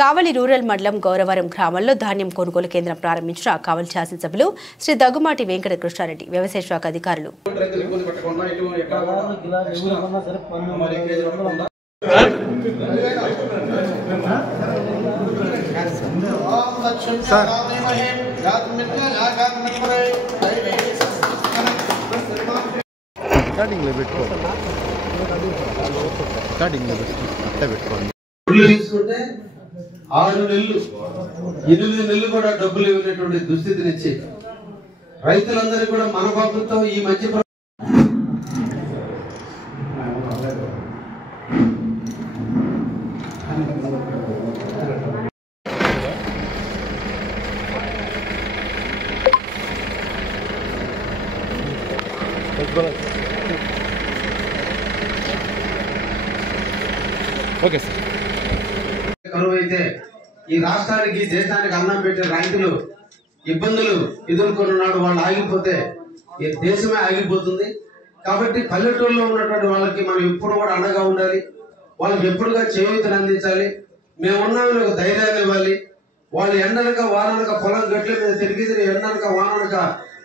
కావలి rural మండలం గౌరవరం గ్రామంలో ధాన్యం కొనుగోలు కేంద్రం ప్రారంభించిన కావలి శాసనసభ్యులు శ్రీ దగ్గుమాటి వెంకట కృష్ణారెడ్డి వ్యవసాయ శాఖ అధికారులు తీసుకుంటే 6 నెలలు 8 నెలలు కూడా డబ్బులు ఇవ్వనటువంటి దుస్థితినిచ్చి రైతులందరూ కూడా మన ప్రభుత్వం ఈ మధ్య ఓకే సార్ కరువు అయితే ఈ రాష్ట్రానికి దేశానికి అన్నం పెట్టే రైతులు ఇబ్బందులు ఎదుర్కొన్నాడు. వాళ్ళు ఆగిపోతే ఈ దేశమే ఆగిపోతుంది. కాబట్టి పల్లెటూరులో ఉన్నటువంటి వాళ్ళకి మనం ఎప్పుడు కూడా అండగా ఉండాలి. వాళ్ళకి ఎప్పుడుగా చేయూతను అందించాలి. మేమున్నామని ఒక ధైర్యాన్ని ఇవ్వాలి. వాళ్ళు ఎండనక వాననక పొలం గట్ల మీద తిరిగి ఎండనక వాననక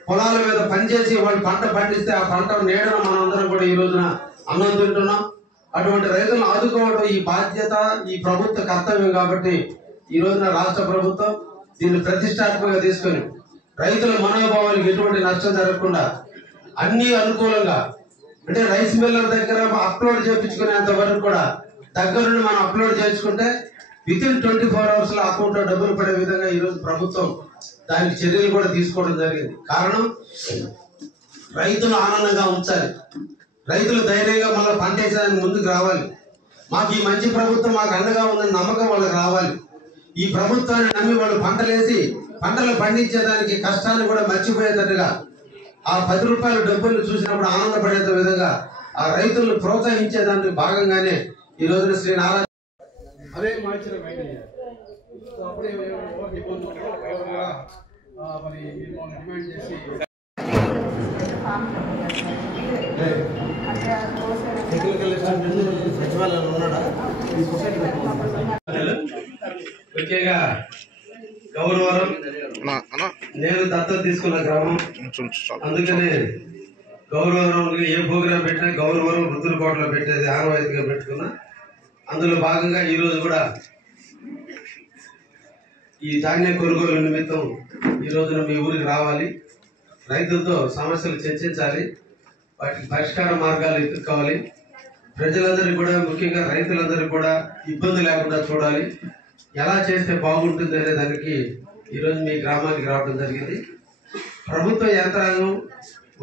పొలాల మీద పనిచేసి వాళ్ళు పంట పండిస్తే ఆ పంట నీడన మనం అందరం కూడా ఈ రోజున అన్నం తింటున్నాం. అటువంటి రైతులను ఆదుకోవడం ఈ బాధ్యత ఈ ప్రభుత్వ కర్తవ్యం. కాబట్టి ఈ రోజున రాష్ట్ర ప్రభుత్వం దీన్ని ప్రతిష్టాత్మకంగా తీసుకొని రైతుల మనోభావాలకు ఎటువంటి నష్టం జరగకుండా అన్ని అనుకూలంగా అంటే రైస్ మిల్లర్ దగ్గర అప్లోడ్ చేయించుకునేంత వరకు కూడా దగ్గరుండి మనం అప్లోడ్ చేసుకుంటే వితిన్ 24 hours లో అకౌంట్ లో డబ్బులు పడే విధంగా ఈ రోజు ప్రభుత్వం దానికి చర్యలు కూడా తీసుకోవడం జరిగింది. కారణం రైతులు ఆనందంగా ఉంచాలి. రైతులు ధైర్యంగా మళ్ళీ పంట వేసేదానికి ముందుకు రావాలి. మాకు ఈ మంచి ప్రభుత్వం మాకు అండగా ఉందని నమ్మకం వాళ్ళకి రావాలి. ఈ ప్రభుత్వాన్ని నమ్మి వాళ్ళు పంటలేసి పంటలు పండించేదానికి కష్టాన్ని కూడా మర్చిపోయేటట్టుగా ఆ 10 రూపాయల డబ్బులు చూసినప్పుడు ఆనందపడే విధంగా ఆ రైతులను ప్రోత్సహించేదానికి భాగంగానే ఈ రోజున శ్రీ నారాయణ అదే మార్చిన డిమాండ్ చేసి సచివాలయం ఉన్నాడా ముఖ్యంగా గౌరవరం నేను దత్తత తీసుకున్న గ్రామం. అందుకనే గౌరవరం ఏ ప్రోగ్రాం పెట్టినా గౌరవరం రుద్రకోటలో పెట్టేది ఆనవాయితీగా పెట్టుకున్నా. అందులో భాగంగా ఈ రోజు కూడా ఈ ధాన్యం కొనుగోలు నిమిత్తం ఈ రోజున మీ ఊరికి రావాలి. రైతులతో సమస్యలు చర్చించాలి. వాటికి పరిష్కార మార్గాలు ఎత్తుక్కోవాలి. ప్రజలందరికీ కూడా ముఖ్యంగా రైతులందరికీ కూడా ఇబ్బంది లేకుండా చూడాలి. ఎలా చేస్తే బాగుంటుంది అనే దానికి ఈరోజు మీ గ్రామానికి రావడం జరిగింది. ప్రభుత్వ యంత్రాంగం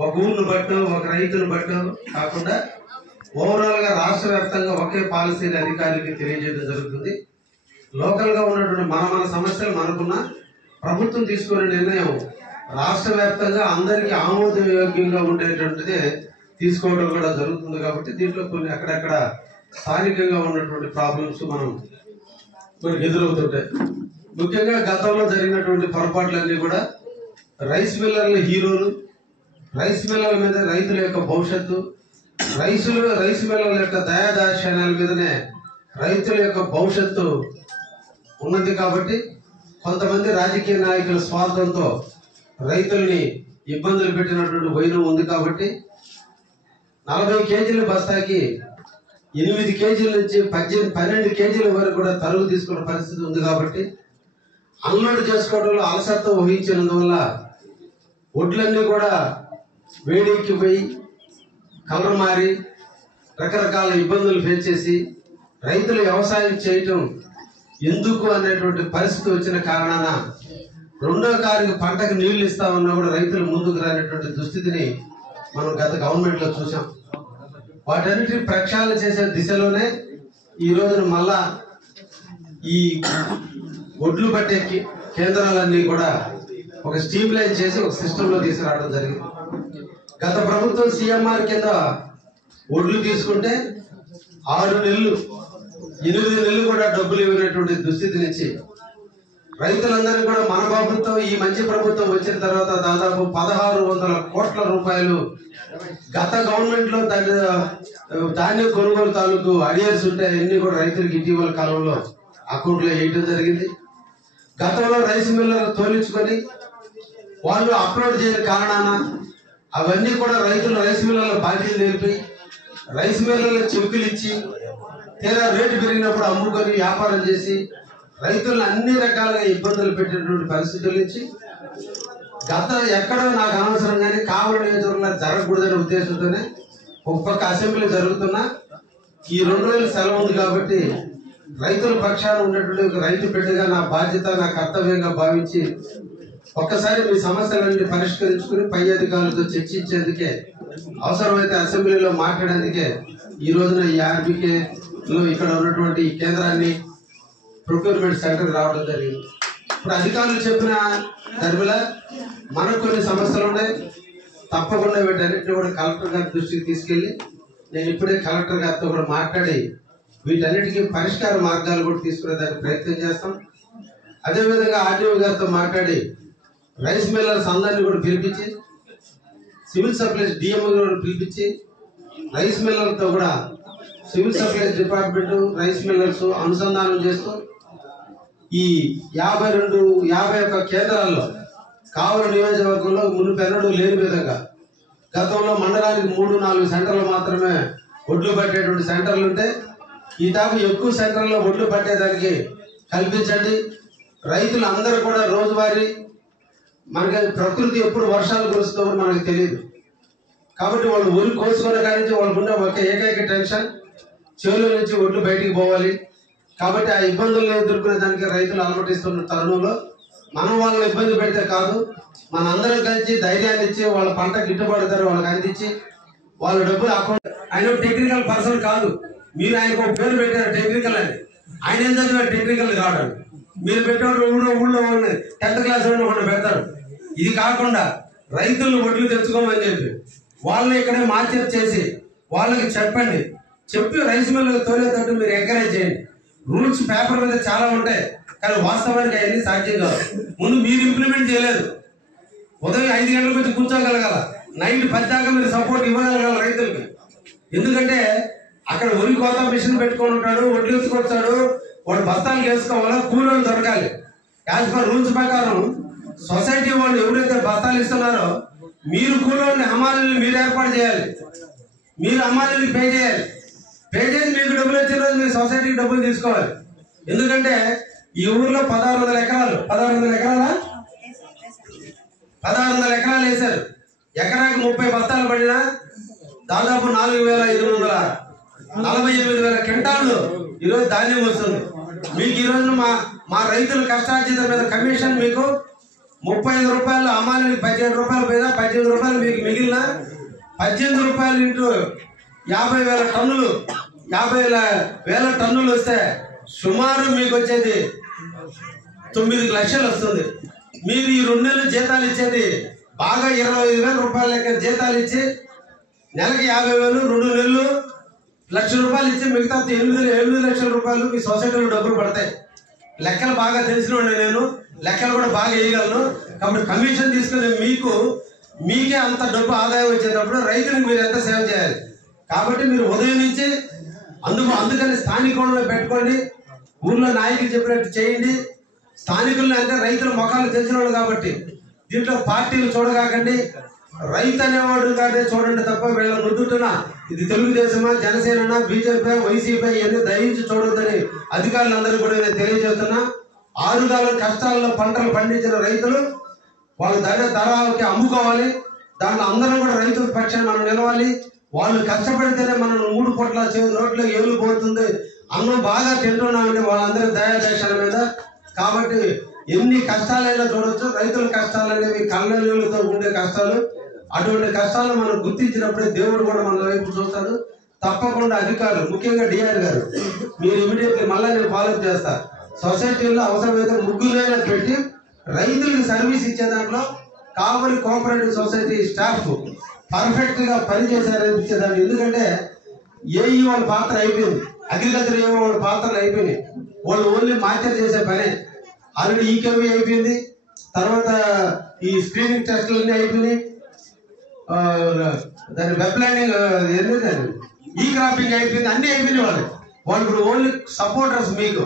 ఒక ఊరిని బట్టో ఒక రైతును బట్టో కాకుండా ఓవరాల్ గా రాష్ట్ర వ్యాప్తంగా ఒకే పాలసీని అధికారులకి తెలియజేయడం జరుగుతుంది. లోకల్ గా ఉన్నటువంటి మన సమస్యలు మనకున్న ప్రభుత్వం తీసుకునే నిర్ణయం రాష్ట్ర వ్యాప్తంగా అందరికీ ఆమోదయోగ్యంగా ఉండేటువంటిదే తీసుకోవడం కూడా జరుగుతుంది. కాబట్టి దీంట్లో కొన్ని అక్కడక్కడ స్థానికంగా ఉన్నటువంటి ప్రాబ్లమ్స్ మనకి ఎదురవుతుంటాయి. ముఖ్యంగా గతంలో జరిగినటువంటి పొరపాట్లన్నీ కూడా రైస్ మిల్లర్ల హీరోలు, రైస్ మిల్లర్ల మీద రైతుల యొక్క భవిష్యత్తు, రైస్ మిల్లర్ల యొక్క దయాదార్శనాల మీదనే రైతుల యొక్క భవిష్యత్తు ఉన్నది. కాబట్టి కొంతమంది రాజకీయ నాయకుల స్వార్థంతో రైతుల్ని ఇబ్బందులు పెట్టినటువంటి వైనం ఉంది. కాబట్టి 40 కేజీల బస్తాకి 8 కేజీల నుంచి 12 కేజీల వరకు కూడా తరుగు తీసుకున్న పరిస్థితి ఉంది. కాబట్టి అన్లోడ్ చేసుకోవడంలో అలసత్వం వహించినందువల్ల ఒడ్లన్నీ కూడా వేడెక్కిపోయి కలర్ మారి రకరకాల ఇబ్బందులు ఫేస్ చేసి రైతులు వ్యవసాయం చేయటం ఎందుకు అనేటువంటి పరిస్థితి వచ్చిన కారణాన రెండో కారికి పంటకు నీళ్లు ఇస్తామన్నా కూడా రైతులు ముందుకు రానటువంటి దుస్థితిని మనం గత గవర్నమెంట్ లో చూసాం. వాటన్నిటిని ప్రక్షాళన చేసే దిశలోనే ఈ రోజున మళ్ళా ఈ ఒడ్లు పట్టే కేంద్రాలన్నీ కూడా ఒక స్ట్రీమ్ లైన్ చేసి ఒక సిస్టమ్ లో తీసుకురావడం జరిగింది. గత ప్రభుత్వం సిఎంఆర్ కింద ఒడ్లు తీసుకుంటే 6 నెలలు 8 నెలలు కూడా డబ్బులు ఇవ్వనటువంటి దుస్థితి నుంచి రైతులందరూ కూడా మన ప్రభుత్వం ఈ మంచి ప్రభుత్వం వచ్చిన తర్వాత దాదాపు 1600 కోట్ల రూపాయలు గత గవర్నమెంట్ లో ధాన్యం కొనుగోలు తాలూకు అడియర్స్ ఉంటే అన్ని కూడా రైతులకు ఇటీవల కాలంలో అకౌంట్లో వేయటం జరిగింది. గతంలో రైస్ మిల్లర్లు తోలించుకొని వాళ్ళు అప్లోడ్ చేయని కారణాన అవన్నీ కూడా రైతులు రైస్ మిల్లర్ల బాధ్యతలు తెలిపి రైస్ మిల్లర్ల చెక్కులు ఇచ్చి తీరా రేటు పెరిగినప్పుడు అమ్ముకొని వ్యాపారం చేసి రైతులను అన్ని రకాలుగా ఇబ్బందులు పెట్టినటువంటి పరిస్థితుల నుంచి ఎక్కడో నాకు అనవసరం కానీ కావలి నియోజకవర్గంలో జరగకూడదనే ఉద్దేశంతోనే ఒక పక్క అసెంబ్లీ జరుగుతున్నా ఈ 2 రోజులు సెలవు ఉంది కాబట్టి రైతుల పక్షాన ఉన్నటువంటి ఒక రైతు బిడ్డగా నా బాధ్యత నా కర్తవ్యంగా భావించి ఒక్కసారి మీ సమస్యలన్నీ పరిష్కరించుకుని పై అధికారులతో చర్చించేందుకే అవసరమైతే అసెంబ్లీలో మాట్లాడేందుకే ఈ రోజున ఈ ఆర్బీకేలో ఇక్కడ ఉన్నటువంటి ఈ కేంద్రాన్ని ప్రొక్యూర్మెంట్ సెంటర్ రావడం జరిగింది. ఇప్పుడు అధికారులు చెప్పిన ధర్మిలా మనకు కొన్ని సమస్యలు ఉన్నాయి, తప్పకుండా వీటన్నిటిని కూడా కలెక్టర్ గారి దృష్టికి తీసుకెళ్లి నేను ఇప్పుడే కలెక్టర్ గారితో కూడా మాట్లాడి వీటన్నిటికీ పరిష్కార మార్గాలు కూడా తీసుకునే దానికి ప్రయత్నం చేస్తాం. అదేవిధంగా ఆర్డీఓ గారితో మాట్లాడి రైస్ మిల్లర్స్ అందరినీ కూడా పిలిపించి సివిల్ సప్లైస్ డిఎంఓ కూడా పిలిపించి రైస్ మిల్లర్లతో కూడా civil supplies department rice millers అనుసంధానం చేస్తూ ఈ 51 కేంద్రాల్లో కావలి నియోజకవర్గంలో మునుపెన్నడూ లేని విధంగా గతంలో మండలానికి 3-4 సెంటర్లు మాత్రమే ఒడ్లు పట్టేటువంటి సెంటర్లు ఉంటే ఈ దాకా ఎక్కువ సెంటర్లో ఒడ్లు పట్టేదానికి కల్పించండి. రైతులు అందరూ కూడా రోజువారీ మనకి ప్రకృతి ఎప్పుడు వర్షాలు కురుస్తుందో మనకు తెలియదు కాబట్టి వాళ్ళు ఊరి కోసుకునే కానీ నుంచి వాళ్ళకున్న ఒక ఏకైక టెన్షన్ చెవుల నుంచి ఒడ్లు బయటికి పోవాలి. కాబట్టి ఆ ఇబ్బందులను ఎదుర్కొనే దానికి రైతులు అలమటిస్తున్న తరుణంలో మనం వాళ్ళని ఇబ్బంది పెడితే కాదు, మనందరం కలిసి ధైర్యాన్ని ఇచ్చి వాళ్ళ పంట గిట్టుబాటు ధర వాళ్ళకి అందించి వాళ్ళ డబ్బులు అకౌంట్. ఆయన టెక్నికల్ పర్సన్ కాదు, మీరు ఆయనకు ఒక పేరు పెట్టారు టెక్నికల్ అని. ఆయన ఏం చదివారు టెక్నికల్ కావడం, మీరు పెట్టేవాడు ఊళ్ళో 10th క్లాస్ ఒకటి పెడతారు. ఇది కాకుండా రైతులను ఒడ్లు తెచ్చుకోమని చెప్పి వాళ్ళని ఇక్కడే మార్కెట్ చేసి వాళ్ళకి చెప్పి రైస్ మిల్లులకు తోలేటట్టు మీరు ఎంకరేజ్ చేయండి. రూల్స్ పేపర్ మీద చాలా ఉంటాయి కానీ వాస్తవానికి అవన్నీ సాధ్యం కాదు. ముందు మీరు ఇంప్లిమెంట్ చేయలేదు. ఉదయం 5 గంటలకు వచ్చి కూర్చోగలగాల, నైట్ 10 దాకా మీరు సపోర్ట్ ఇవ్వగలగాలి రైతులకి. ఎందుకంటే అక్కడ వరి కోత మిషన్ పెట్టుకొని ఉంటాడు, ఒడ్లు ఎత్తుకొచ్చాడు, వాడు బస్తాలు వేసుకోవాలా, కూలీలు దొరకాలి. యాజ్ పర్ రూల్స్ ప్రకారం సొసైటీ వాళ్ళు ఎవరైతే బస్తాలు ఇస్తున్నారో మీరు కూలీని హమాలీని మీరు ఏర్పాటు చేయాలి. మీరు హమాలీని పే చేయాలి. పే చేసి మీకు డబ్బులు వచ్చిన రోజు మీరు సొసైటీకి డబ్బులు తీసుకోవాలి. ఎందుకంటే ఈ ఊర్లో 1600 ఎకరాలు 1600 ఎకరాలు వేశారు. ఎకరాకి 30 బస్తాలు పడినా దాదాపు 4,548,000 క్వింటాళ్ళు ఈరోజు ధాన్యం వస్తుంది. మీకు ఈరోజు మా రైతుల కష్టార్జిత మీద కమిషన్ మీకు 35 రూపాయలు, అమ్మాయిలకి 17 రూపాయలు పోయినా 18 రూపాయలు మీకు మిగిలిన 18 రూపాయలు ఇంటూ 50,000 టన్నులు 50,000 టన్నులు వస్తే సుమారు మీకు వచ్చేది 9 లక్షలు వస్తుంది. మీరు ఈ 2 నెలలు జీతాలు ఇచ్చేది బాగా 25,000 రూపాయల లెక్క జీతాలు ఇచ్చి నెలకి 50,000, 2 నెలలు 1,00,000 రూపాయలు ఇచ్చి మిగతా 8 లక్షల రూపాయలు మీ సొసైటీలో డబ్బులు పడతాయి. లెక్కలు బాగా తెలిసినోండి, నేను లెక్కలు కూడా బాగా వేయగలను. కాబట్టి కమిషన్ తీసుకుని మీకే అంత డబ్బు ఆదాయం వచ్చేటప్పుడు రైతులకు మీరు ఎంత సేవ చేయాలి. కాబట్టి మీరు ఉదయం నుంచి అందుకని స్థానికులను పెట్టుకోండి, ఊర్లో నాయకులు చెప్పినట్టు చేయండి. స్థానికులను అంటే రైతుల మొఖాలు తెలిసిన వాళ్ళు కాబట్టి దీంట్లో పార్టీలు చూడగాకండి, రైతు అనేవాడు కానీ చూడండి తప్ప వీళ్ళ నుదుటున ఇది తెలుగుదేశమా, జనసేన, బీజేపీ, వైసీపీ ఇవన్నీ దయించి చూడొద్దని అధికారులందరూ కూడా నేను తెలియజేస్తున్నా. 6 కాలం కష్టాల్లో పంటలు పండించిన రైతులు వాళ్ళ ధరకి అమ్ముకోవాలి. దాంట్లో అందరం కూడా రైతుల పక్షాన్ని మనం నిలవాలి. వాళ్ళు కష్టపడితేనే మనం 3 పూట్ల నోట్లో ఏలు పోతుంది, అన్నం బాగా తింటున్నామంటే వాళ్ళందరూ దయాదేశాల మీద. కాబట్టి ఎన్ని కష్టాలైనా చూడొచ్చు, రైతుల కష్టాలు అనేవి కళ్ళనీళ్ళతో ఉండే కష్టాలు. అటువంటి కష్టాలు మనం గుర్తించినప్పుడే దేవుడు కూడా మన వైపు చూస్తాడు. తప్పకుండా అధికారులు, ముఖ్యంగా డిఆర్ గారు, మీరు ఇమీడియట్లీ మళ్ళీ నేను ఫాలోఅప్ చేస్తా. సొసైటీలో అవసరమైతే 3 పెట్టి రైతులకు సర్వీస్ ఇచ్చే దాంట్లో కావలి కోఆపరేటివ్ సొసైటీ స్టాఫ్ పర్ఫెక్ట్ గా పనిచేశారని ఇచ్చేదాన్ని. ఎందుకంటే ఏఈ వాళ్ళ పాత్ర అయిపోయింది, అగ్రికల్చర్ ఏవో వాళ్ళ పాత్రలు అయిపోయినాయి. వాళ్ళు ఓన్లీ మార్కెట్ చేసే పనే. ఆల్రెడీ ఈకేవీ అయిపోయింది, తర్వాత ఈ స్క్రీనింగ్ టెస్టులన్నీ అయిపోయినాయి, దాని వెబ్ ల్యాండింగ్ ఈ క్రాపింగ్ అయిపోయింది, అన్ని అయిపోయినాయి. వాళ్ళు ఇప్పుడు ఓన్లీ సపోర్టర్స్. మీకు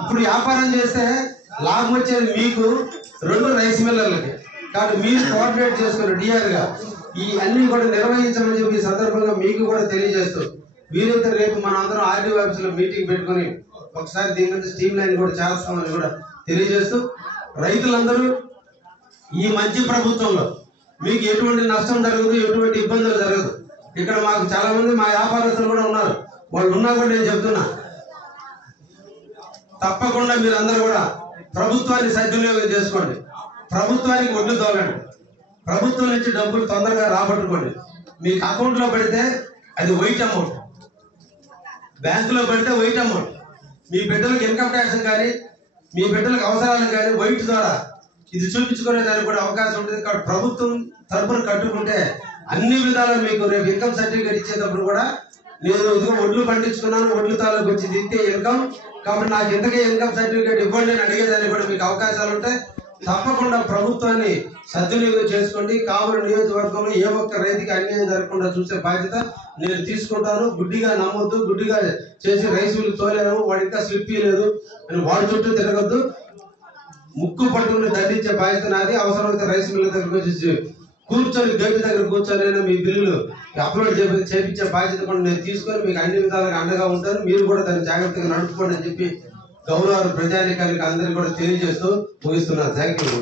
ఇప్పుడు వ్యాపారం చేస్తే లాభం వచ్చేది మీకు, 2 రైస్ మిల్లర్లకి. కాబట్టి మీరు కోఆర్డినేట్ చేసుకుని డిఆర్ గా ఈ అన్ని కూడా నిర్వహించమని చెప్పి ఈ సందర్భంగా మీకు కూడా తెలియజేస్తూ, వీలైతే రేపు మనం అందరం ఆర్డీఓ ఆఫీస్ లో మీటింగ్ పెట్టుకుని ఒకసారి దీని మీద స్ట్రీమ్ లైన్ కూడా చేస్తామని కూడా తెలియజేస్తూ, రైతులందరూ ఈ మంచి ప్రభుత్వంలో మీకు ఎటువంటి నష్టం జరగదు, ఎటువంటి ఇబ్బందులు జరగదు. ఇక్కడ మాకు చాలా మంది మా వ్యాపారస్తులు కూడా ఉన్నారు, వాళ్ళు ఉన్నా కూడా నేను చెప్తున్నా, తప్పకుండా మీరందరూ కూడా ప్రభుత్వాన్ని సద్వినియోగం చేసుకోండి. ప్రభుత్వానికి ఒడ్లు తోలండి. ప్రభుత్వం నుంచి డబ్బులు తొందరగా రాబట్టుకోండి. మీకు అకౌంట్ లో పెడితే అది వైట్ అమౌంట్, బ్యాంకులో పెడితే వైట్ అమౌంట్. మీ బిడ్డలకు ఇన్కమ్ ట్యాక్స్ కానీ మీ బిడ్డలకు అవసరాలకు కానీ వైట్ ద్వారా ఇది చూపించుకునే దానికి కూడా అవకాశం ఉంటుంది. కాబట్టి ప్రభుత్వం తరపున కట్టుకుంటే అన్ని విధాలు మీకు రేపు ఇన్కమ్ సర్టిఫికేట్ ఇచ్చేటప్పుడు కూడా నేను ఇదిగో ఒడ్లు పండించుకున్నాను, ఒడ్లు తాలూకు వచ్చింది ఇంతే ఇన్కమ్, కాబట్టి నాకు ఇంతకే ఇన్కమ్ సర్టిఫికేట్ ఇవ్వండి అని అడిగేదానికి కూడా మీకు అవకాశాలు ఉంటాయి. తప్పకుండా ప్రభుత్వాన్ని సద్వినియోగం చేసుకోండి. కావలి నియోజకవర్గంలో ఏ ఒక్క రైతుకి అన్యాయం జరగకుండా చూసే బాధ్యత నేను తీసుకుంటాను. గుడ్డిగా నమ్మొద్దు, గుడ్డిగా చేసి రైస్ మిల్లు తోలేను, వాడు ఇంకా స్లిప్ ఇవ్వలేదు అని వాడి చుట్టూ తిరగద్దు. ముక్కు పట్టుకుని దండించే బాధ్యత నాది. అవసరమైతే రైస్ మిల్లు దగ్గరకు వచ్చి కూర్చొని గేటు దగ్గర కూర్చొని మీ బిల్లులు అప్లోడ్ చేయించే బాధ్యత కూడా నేను తీసుకొని మీకు అన్ని విధాలుగా అండగా ఉంటాను. మీరు కూడా దాన్ని జాగ్రత్తగా నడుపుకోండి అని చెప్పి గౌరవ ప్రజానికానికి అందరికీ కూడా తెలియజేస్తూ ముగిస్తున్నారు. Thank you.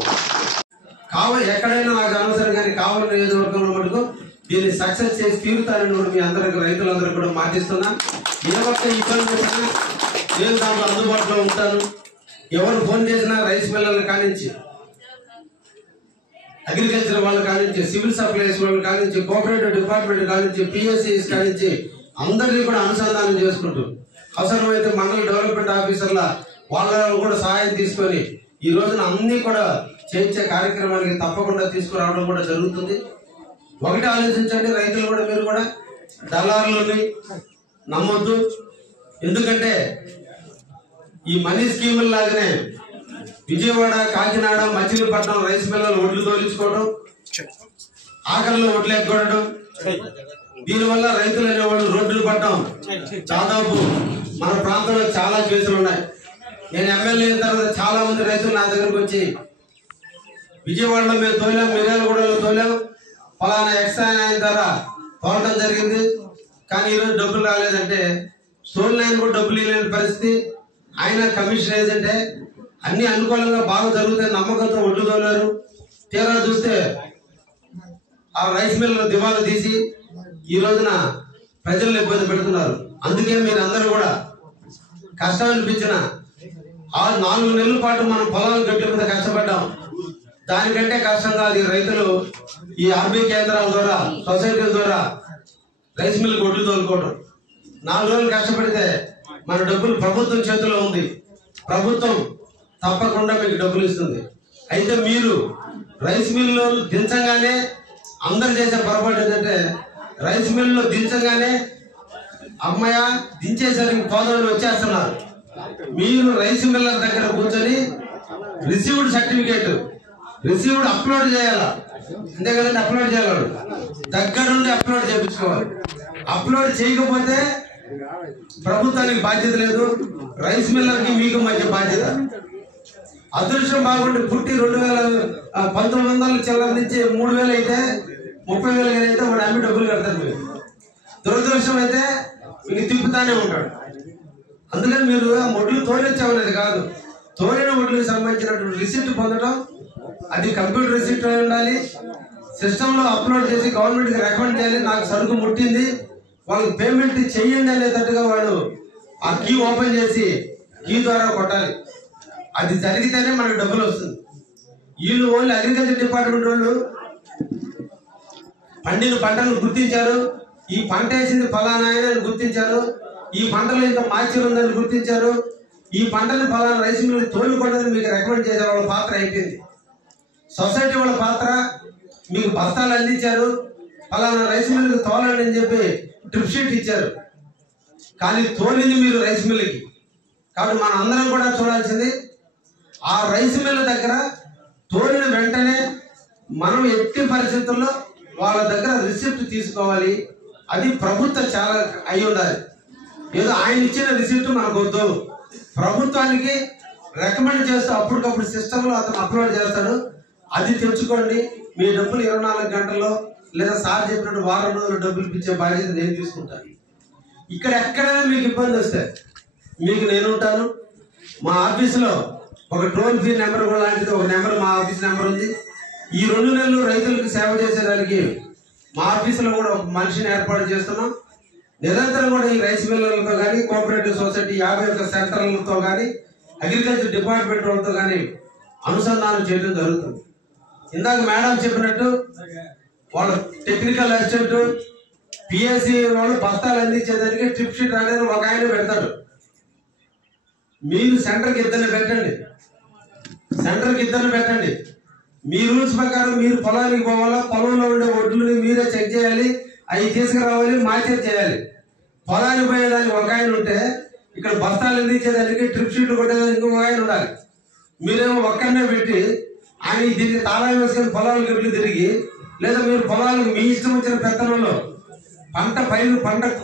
కావాలి ఎక్కడైనా నాకు అనవసరం, కానీ కావాలి నియోజకవర్గంలో మటుకు దీన్ని సక్సెస్ చేసి తీరుతానని కూడా మీ అందరికి రైతులందరూ కూడా మాటిస్తున్నా. ఏ ఒక్క ఇబ్బంది వచ్చినా నేను దాంట్లో అందుబాటులో ఉంటాను. ఎవరు ఫోన్ చేసినా రైస్ మిల్లర్ల కానించి, అగ్రికల్చర్ వాళ్ళ కానించి, సివిల్ సప్లైస్ వాళ్ళ కానించి, కోఆపరేటివ్ డిపార్ట్మెంట్ కానించి, పిఎస్సిస్ కానించి అందరినీ కూడా అనుసంధానం చేసుకుంటూ అవసరమైతే మండల డెవలప్మెంట్ ఆఫీసర్ల వాళ్ళ కూడా సహాయం తీసుకొని ఈ రోజున అన్ని కూడా చేయించే కార్యక్రమానికి తప్పకుండా తీసుకురావడం కూడా జరుగుతుంది. ఒకటి ఆలోచించండి, రైతులు కూడా మీరు కూడా దళారులని నమ్మొద్దు. ఎందుకంటే ఈ మనీ స్కీముల లాగానే విజయవాడ, కాకినాడ, మచిలీపట్నం రైస్ మిల్లలు ఒడ్లు తోలించుకోవడం, ఆఖరిలో ఒడ్లు ఎక్కొట్టడం, దీనివల్ల రైతులు అనేవాళ్ళు రోడ్లు పడడం దాదాపు మన ప్రాంతంలో చాలా కేసులు ఉన్నాయి. నేను ఎమ్మెల్యే అయిన తర్వాత చాలా మంది రైతులు నా దగ్గరకు వచ్చి విజయవాడలో మేము తోలాం, మిర్యాలగూడలో తోలాం, ఫలానా ఎక్స్ట్రా అయిన ద్వారా తోలడం జరిగింది, కానీ ఈరోజు డబ్బులు రాలేదంటే తోలిన ఆయన కూడా డబ్బులు ఇవ్వలేని పరిస్థితి. ఆయన కమిషన్ ఏజెంటే అన్ని అనుకూలంగా బాగా జరుగుతాయి నమ్మకంతో ఒడ్లు తోలారు. తీరా చూస్తే ఆ రైస్ మిల్లు దివాలా తీసి ఈ రోజున ప్రజలను ఇబ్బంది పెడుతున్నారు. అందుకే మీరు అందరూ కూడా కష్టం అనిపించిన 4 నెలల పాటు మనం పొలాలు గట్ల మీద కష్టపడ్డాం. దానికంటే కష్టం కాదు ఈ రైతులు ఈ ఆర్బీ కేంద్రాల ద్వారా, సొసైటీల ద్వారా రైస్ మిల్ ఒడ్లు తోలుకోవడం. 4 రోజులు కష్టపడితే మన డబ్బులు ప్రభుత్వం చేతిలో ఉంది. ప్రభుత్వం తప్పకుండా మీకు డబ్బులు ఇస్తుంది. అయితే మీరు రైస్ మిల్లు దించగానే అందరు చేసే పొరపాటు ఏంటంటే రైస్ మిల్లు దించగానే అమ్మయ్య దించేసరికి పోదామని వచ్చేస్తున్నారు. మీరు రైస్ మిల్లర్ దగ్గర కూర్చొని రిసీవ్డ్ సర్టిఫికేట్ రిసీవ్డ్ అప్లోడ్ చేయాలా, అంతే కదండి, అప్లోడ్ చేయాలి. దగ్గరుండి అప్లోడ్ చేయించుకోవాలి. అప్లోడ్ చేయకపోతే ప్రభుత్వానికి బాధ్యత లేదు, రైస్ మిల్లర్కి మీకు మధ్య బాధ్యత. అదృష్టం బాగుండి పుట్టి 1900 చిల్లర నుంచి 3000 అయితే 30,000 అయితే వాడు అమ్మి డబ్బులు కడతారు. మీరు దురదృష్టం అయితే మీకు తిప్పుతానే ఉంటాడు. అందుకని మీరు ఒడ్లు తోలించామనేది కాదు, తోలిన ఒడ్లకు సంబంధించినటువంటి రిసిప్ట్ పొందడం, అది కంప్యూటర్ రిసిప్ట్ అయి ఉండాలి. సిస్టంలో అప్లోడ్ చేసి గవర్నమెంట్కి రికమెండ్ చేయాలి. నాకు సరుకు ముట్టింది, వాళ్ళకి పేమెంట్ చెయ్యండి అనేటట్టుగా వాడు ఆ కీ ఓపెన్ చేసి కీ ద్వారా కొట్టాలి. అది జరిగితేనే మనకు డబ్బులు వస్తుంది. వీళ్ళు ఓన్లీ అగ్రికల్చర్ డిపార్ట్మెంట్ వాళ్ళు పండిన పంటను గుర్తించారు, ఈ పంట వేసింది ఫలానా అని గుర్తించారు, ఈ పంటలో ఇంత మాయిశ్చర్ ఉందని గుర్తించారు, ఈ పంటని ఫలానా రైస్ మిల్ తోలుకోవడానికి మీకు రికమెండ్ చేశారు. వాళ్ళ పాత్ర అయిపోయింది. సొసైటీ వాళ్ళ పాత్ర మీకు బస్తాలు అందించారు, ఫలానా రైస్ మిల్కి తోలండి అని చెప్పి ట్రిప్ షీట్ ఇచ్చారు, కానీ తోలింది మీరు రైస్ మిల్కి. కాబట్టి మన అందరం కూడా చూడాల్సింది ఆ రైస్ మిల్ దగ్గర తోలిన వెంటనే మనం ఎట్టి పరిస్థితుల్లో వాళ్ళ దగ్గర రిసిప్ట్ తీసుకోవాలి. అది ప్రభుత్వం చాలా అయి ఉండాలి. ఏదో ఆయన ఇచ్చిన రిసిప్ట్ మనకు వద్దు. ప్రభుత్వానికి రికమెండ్ చేస్తూ అప్పటికప్పుడు సిస్టంలో అతను అప్లోడ్ చేస్తాడు. అది తెచ్చుకోండి. మీ డబ్బులు 24 గంటల్లో లేదా సార్ చెప్పినట్టు వారం రోజులు డబ్బులు ఇప్పించే బాధ్యత నేను తీసుకుంటాను. ఇక్కడ ఎక్కడైనా మీకు ఇబ్బంది వస్తే మీకు నేను ఉంటాను. మా ఆఫీసులో ఒక టోల్ ఫ్రీ నెంబర్ కూడా లాంటిది ఒక నెంబర్ మా ఆఫీస్ నెంబర్ ఉంది. ఈ 2 నెలలు రైతులకు సేవ చేసేదానికి మా ఆఫీసులో కూడా ఒక మనిషిని ఏర్పాటు చేస్తున్నాం. నిరంతరం కూడా ఈ రైస్ మిల్లర్లతో కానీ, కోఆపరేటివ్ సొసైటీ 51 సెంటర్లతో కానీ, అగ్రికల్చర్ డిపార్ట్మెంట్ వాళ్ళతో కానీ అనుసంధానం చేయడం జరుగుతుంది. ఇందాక మేడం చెప్పినట్టు వాళ్ళు టెక్నికల్ అసిస్టెంట్ పిఎస్సి వాళ్ళు బస్తాలు అందించేదానికి ట్రిప్ షీట్ అనేది ఒక ఆయన పెడతాడు. మీరు సెంటర్కి ఇద్దరిని పెట్టండి. మీ రూల్స్ ప్రకారం మీరు పొలానికి పోవాలా, పొలంలో ఉండే ఒడ్లని మీరే చెక్ చేయాలి, అవి తీసుకురావాలి, మార్కెట్ చేయాలి. పొలానికి పోయేదానికి ఒక ఆయన ఉంటే ఇక్కడ బస్తాలు అందించేదానికి ట్రిప్ షీట్లు కొట్టేదానికి ఇంకొక ఆయన ఉండాలి. మీరేమో ఒక్కరినే పెట్టి ఆయన దీన్ని తాళాలు వేసుకొని పొలాలకు ఎట్లు తిరిగి, లేదా మీరు పొలాలకు మీ ఇష్టం వచ్చిన పెత్తనంలో పంట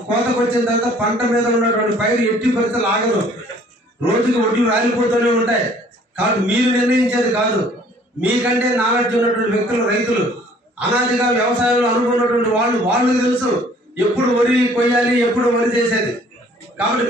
కోతకు వచ్చిన తర్వాత పంట మీద ఉన్నటువంటి పైరు ఎట్టి పరిస్థితులు ఆగదు. రోజుకి ఒడ్లు రాలిపోతూనే ఉంటాయి. కాబట్టి మీరు నిర్ణయించేది కాదు. మీకంటే నాలెడ్జ్ ఉన్నటువంటి వ్యక్తులు, రైతులు, అనాదిగా వ్యవసాయంలో అనుకున్నటువంటి వాళ్ళకి తెలుసు ఎప్పుడు వరి కొయ్యాలి, ఎప్పుడు వరి చేసేది. కాబట్టి